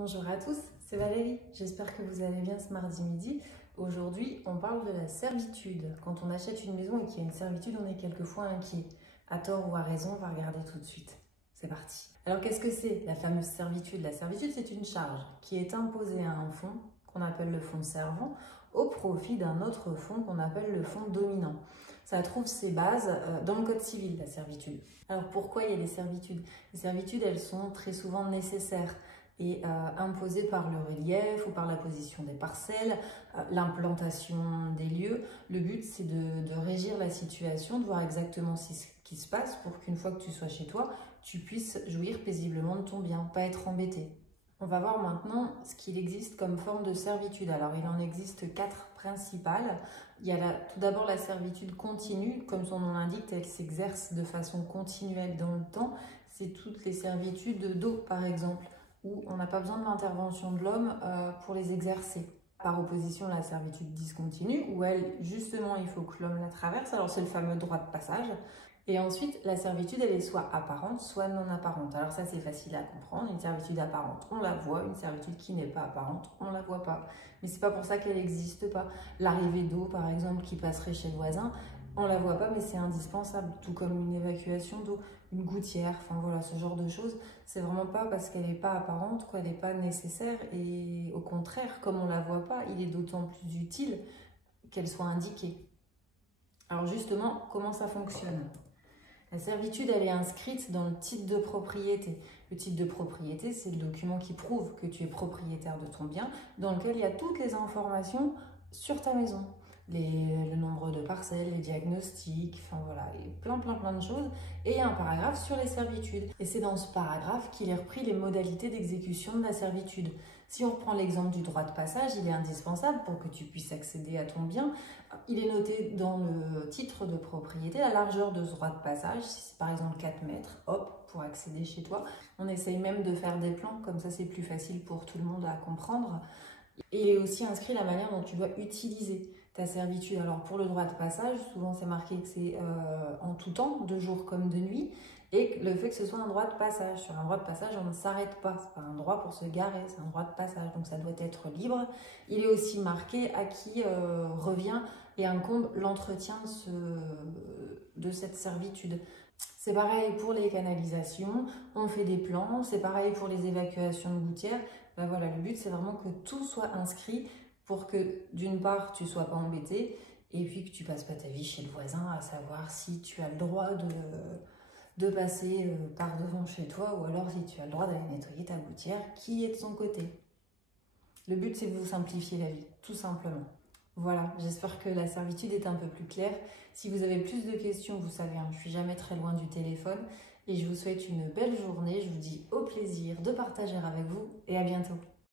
Bonjour à tous, c'est Valérie. J'espère que vous allez bien ce mardi midi. Aujourd'hui, on parle de la servitude. Quand on achète une maison et qu'il y a une servitude, on est quelquefois inquiet. À tort ou à raison, on va regarder tout de suite. C'est parti. Alors qu'est-ce que c'est la fameuse servitude? La servitude, c'est une charge qui est imposée à un fonds qu'on appelle le fonds servant au profit d'un autre fonds qu'on appelle le fonds dominant. Ça trouve ses bases dans le code civil, la servitude. Alors pourquoi il y a des servitudes? Les servitudes, elles sont très souvent nécessaires et imposées par le relief ou par la position des parcelles, l'implantation des lieux. Le but, c'est de régir la situation, de voir exactement ce qui se passe pour qu'une fois que tu sois chez toi, tu puisses jouir paisiblement de ton bien, pas être embêté. On va voir maintenant ce qu'il existe comme forme de servitude. Alors, il en existe 4 principales. Il y a tout d'abord la servitude continue. Comme son nom l'indique, elle s'exerce de façon continuelle dans le temps. C'est toutes les servitudes d'eau, par exemple, où on n'a pas besoin de l'intervention de l'homme pour les exercer. Par opposition, la servitude discontinue, où elle, justement, il faut que l'homme la traverse. Alors, c'est le fameux droit de passage. Et ensuite, la servitude, elle est soit apparente, soit non apparente. Alors ça, c'est facile à comprendre. Une servitude apparente, on la voit. Une servitude qui n'est pas apparente, on la voit pas. Mais c'est pas pour ça qu'elle n'existe pas. L'arrivée d'eau, par exemple, qui passerait chez le voisin, on la voit pas, mais c'est indispensable. Tout comme une évacuation d'eau, une gouttière, enfin voilà, ce genre de choses. C'est vraiment pas parce qu'elle n'est pas apparente qu'elle n'est pas nécessaire. Et au contraire, comme on la voit pas, il est d'autant plus utile qu'elle soit indiquée. Alors justement, comment ça fonctionne ? La servitude, elle est inscrite dans le titre de propriété. Le titre de propriété, c'est le document qui prouve que tu es propriétaire de ton bien, dans lequel il y a toutes les informations sur ta maison. Le nombre de parcelles, les diagnostics, enfin voilà, et plein de choses. Et il y a un paragraphe sur les servitudes. Et c'est dans ce paragraphe qu'il est repris les modalités d'exécution de la servitude. Si on reprend l'exemple du droit de passage, il est indispensable pour que tu puisses accéder à ton bien. Il est noté dans le titre de propriété la largeur de ce droit de passage. Si c'est par exemple 4 mètres, hop, pour accéder chez toi. On essaye même de faire des plans, comme ça c'est plus facile pour tout le monde à comprendre. Et il est aussi inscrit la manière dont tu dois utiliser ta servitude. Alors pour le droit de passage, souvent c'est marqué que c'est en tout temps, de jour comme de nuit, et le fait que ce soit un droit de passage. Sur un droit de passage, on ne s'arrête pas, c'est pas un droit pour se garer, c'est un droit de passage, donc ça doit être libre. Il est aussi marqué à qui revient et incombe l'entretien de cette servitude. C'est pareil pour les canalisations, on fait des plans, c'est pareil pour les évacuations de gouttières. Ben voilà, le but c'est vraiment que tout soit inscrit pour que d'une part tu sois pas embêté et puis que tu passes pas ta vie chez le voisin à savoir si tu as le droit de passer par devant chez toi ou alors si tu as le droit d'aller nettoyer ta gouttière qui est de son côté. Le but c'est de vous simplifier la vie, tout simplement. Voilà, j'espère que la servitude est un peu plus claire. Si vous avez plus de questions, vous savez, je ne suis jamais très loin du téléphone. Et je vous souhaite une belle journée. Je vous dis au plaisir de partager avec vous et à bientôt.